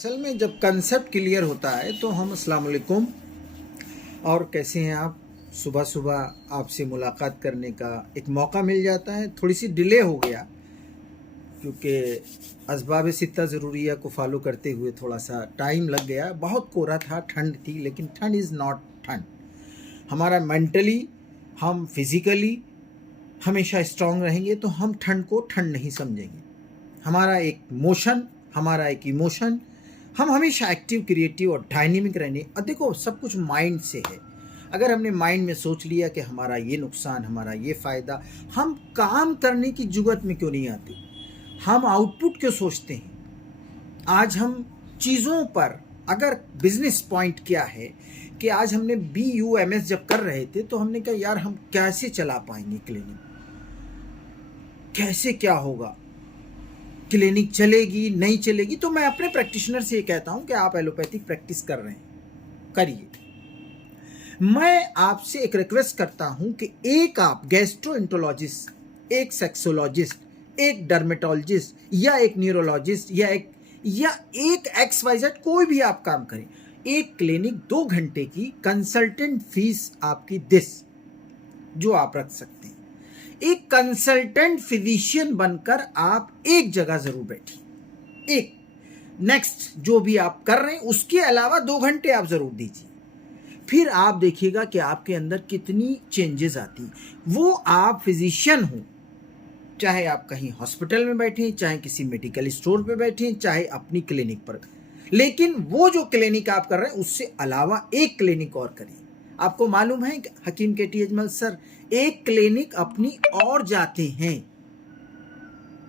असल में जब कंसेप्ट क्लियर होता है तो हम अस्सलाम वालेकुम और कैसे हैं आप। सुबह सुबह आपसे मुलाकात करने का एक मौका मिल जाता है। थोड़ी सी डिले हो गया क्योंकि असबाब सित्ता ज़रूरिया को फॉलो करते हुए थोड़ा सा टाइम लग गया। बहुत कोहरा था, ठंड थी, लेकिन ठंड इज़ नॉट ठंड। हमारा मेंटली, हम फिज़िकली हमेशा स्ट्रांग रहेंगे तो हम ठंड को ठंड नहीं समझेंगे। हमारा एक मोशन, हमारा एक इमोशन, हम हमेशा एक्टिव, क्रिएटिव और डायनेमिक रहने। और देखो, सब कुछ माइंड से है। अगर हमने माइंड में सोच लिया कि हमारा ये नुकसान, हमारा ये फ़ायदा, हम काम करने की जुगत में क्यों नहीं आते? हम आउटपुट क्यों सोचते हैं? आज हम चीज़ों पर, अगर बिजनेस पॉइंट क्या है कि आज हमने BUMS जब कर रहे थे तो हमने कहा यार हम कैसे चला पाएंगे क्लिनिक, कैसे क्या होगा, क्लिनिक चलेगी नहीं चलेगी। तो मैं अपने प्रैक्टिशनर से ये कहता हूं कि आप एलोपैथिक प्रैक्टिस कर रहे हैं, करिए। मैं आपसे एक रिक्वेस्ट करता हूं कि एक आप गैस्ट्रोएंटरोलॉजिस्ट, एक सेक्सोलॉजिस्ट, एक डर्मेटोलॉजिस्ट या एक न्यूरोलॉजिस्ट या एक XYZ कोई भी आप काम करें, एक क्लिनिक 2 घंटे की कंसल्टेंट फीस आपकी जो आप रख सकते हैं। एक कंसल्टेंट फिजिशियन बनकर आप एक जगह जरूर बैठिए। एक नेक्स्ट जो भी आप कर रहे हैं उसके अलावा 2 घंटे आप जरूर दीजिए। फिर आप देखिएगा कि आपके अंदर कितनी चेंजेस आती हैं। वो आप फिजिशियन हो, चाहे आप कहीं हॉस्पिटल में बैठे, चाहे किसी मेडिकल स्टोर पे बैठे, चाहे अपनी क्लिनिक पर, लेकिन वो जो क्लिनिक आप कर रहे हैं उससे अलावा एक क्लिनिक और करिए। आपको मालूम है हकीम KT अजमल सर एक क्लिनिक अपनी और जाते हैं।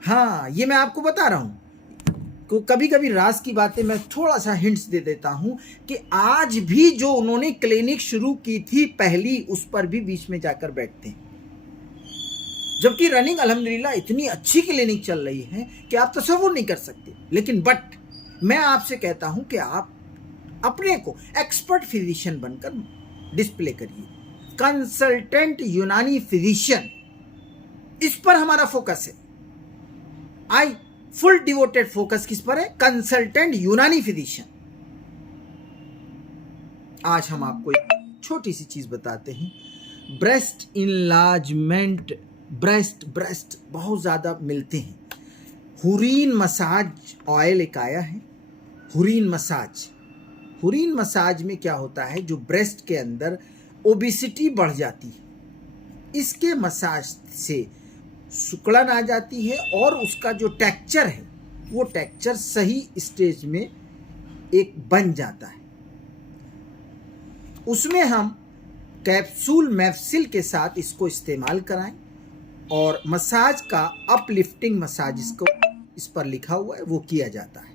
हाँ, ये मैं आपको बता रहा हूं। कभी कभी राज की बातें मैं थोड़ा सा हिंट्स दे देता हूं कि आज भी जो उन्होंने क्लिनिक शुरू की थी पहली, उस पर भी बीच में जाकर बैठते हैं, जबकि रनिंग अल्हम्दुलिल्लाह इतनी अच्छी क्लिनिक चल रही है कि आप तसव्वुर नहीं कर सकते। लेकिन बट मैं आपसे कहता हूं कि आप अपने को एक्सपर्ट फिजिशियन बनकर डिस्प्ले करिए। कंसल्टेंट यूनानी फिजिशियन, इस पर हमारा फोकस है। आई फुल डिवोटेड फोकस किस पर है? कंसल्टेंट यूनानी फिजिशियन। आज हम आपको एक छोटी सी चीज बताते हैं। ब्रेस्ट इनलार्जमेंट, ब्रेस्ट बहुत ज्यादा मिलते हैं। हुरीन मसाज ऑयल एक आया है, हुरीन मसाज। हुरीन मसाज में क्या होता है, जो ब्रेस्ट के अंदर ओबेसिटी बढ़ जाती है, इसके मसाज से सिकुड़न आ जाती है और उसका जो टेक्सचर है वो टेक्सचर सही स्टेज में एक बन जाता है। उसमें हम कैप्सूल मैफ्सिल के साथ इसको इस्तेमाल कराएं और मसाज का अपलिफ्टिंग मसाज, इसको इस पर लिखा हुआ है, वो किया जाता है।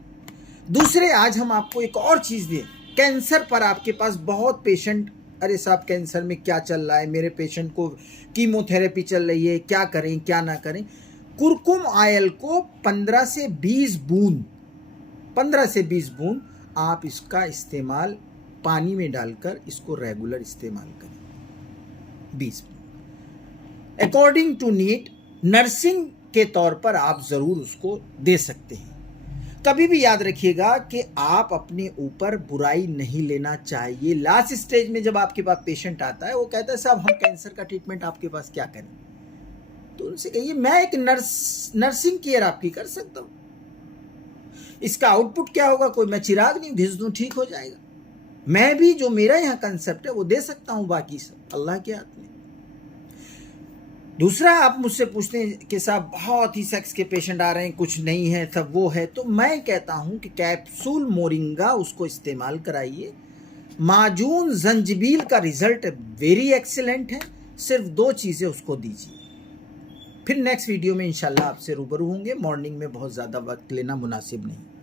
दूसरे, आज हम आपको एक और चीज़ दें। कैंसर पर आपके पास बहुत पेशेंट, अरे साहब कैंसर में क्या चल रहा है, मेरे पेशेंट को कीमोथेरेपी चल रही है, क्या करें क्या ना करें। कुरकुम ऑयल को 15 से 20 बूंद आप इसका इस्तेमाल पानी में डालकर इसको रेगुलर इस्तेमाल करें। 20 बूंद अकॉर्डिंग टू नीड, नर्सिंग के तौर पर आप ज़रूर उसको दे सकते हैं। कभी भी याद रखिएगा कि आप अपने ऊपर बुराई नहीं लेना चाहिए। लास्ट स्टेज में जब आपके पास पेशेंट आता है, वो कहता है साहब हम कैंसर का ट्रीटमेंट आपके पास क्या करें, तो उनसे कहिए मैं एक नर्सिंग केयर आपकी कर सकता हूं। इसका आउटपुट क्या होगा? कोई मैं चिराग नहीं घिस दूं, ठीक हो जाएगा। मैं भी जो मेरा यहाँ कंसेप्ट है वो दे सकता हूं, बाकी सब अल्लाह के हाथ में। दूसरा, आप मुझसे पूछते हैं कि साहब बहुत ही सेक्स के पेशेंट आ रहे हैं, कुछ नहीं है, सब वो है, तो मैं कहता हूं कि कैप्सूल मोरिंगा उसको इस्तेमाल कराइए। माजून जंजीबील का रिजल्ट वेरी एक्सीलेंट है। सिर्फ 2 चीज़ें उसको दीजिए। फिर नेक्स्ट वीडियो में इंशाल्लाह आपसे रूबरू होंगे। मॉर्निंग में बहुत ज़्यादा वक्त लेना मुनासिब नहीं।